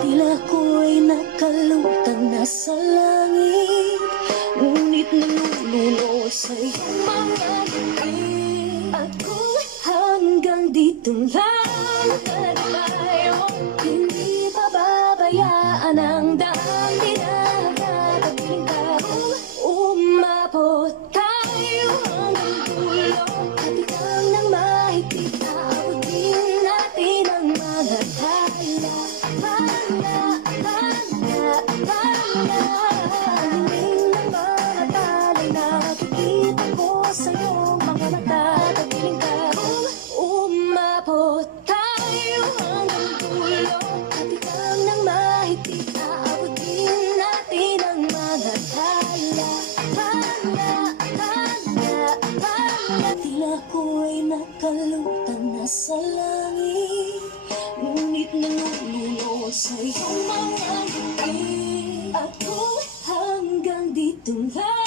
Tila ko'y nakalutang nasa langit, ngunit nanululo sa iyong mga ngiti. At kung hanggang dito lang talaga tayo, hindi pababayaan ang daan, di nakakatabiling ka. Kung umabot tayo hanggang dulo, hatigang ng mahigpit, aabutin natin ang mga tala. Hangin ng mga talay, nakikita ko sa iyong mga mata. Tagiling ka, kung umabot tayo hanggang dulo, hatigang ng mahigpit, aabutin natin ang mga tala. Tila ko'y nakalutang nasa langit, ngunit nanululo sa iyong mga ngiti. At kung hanggang dito lang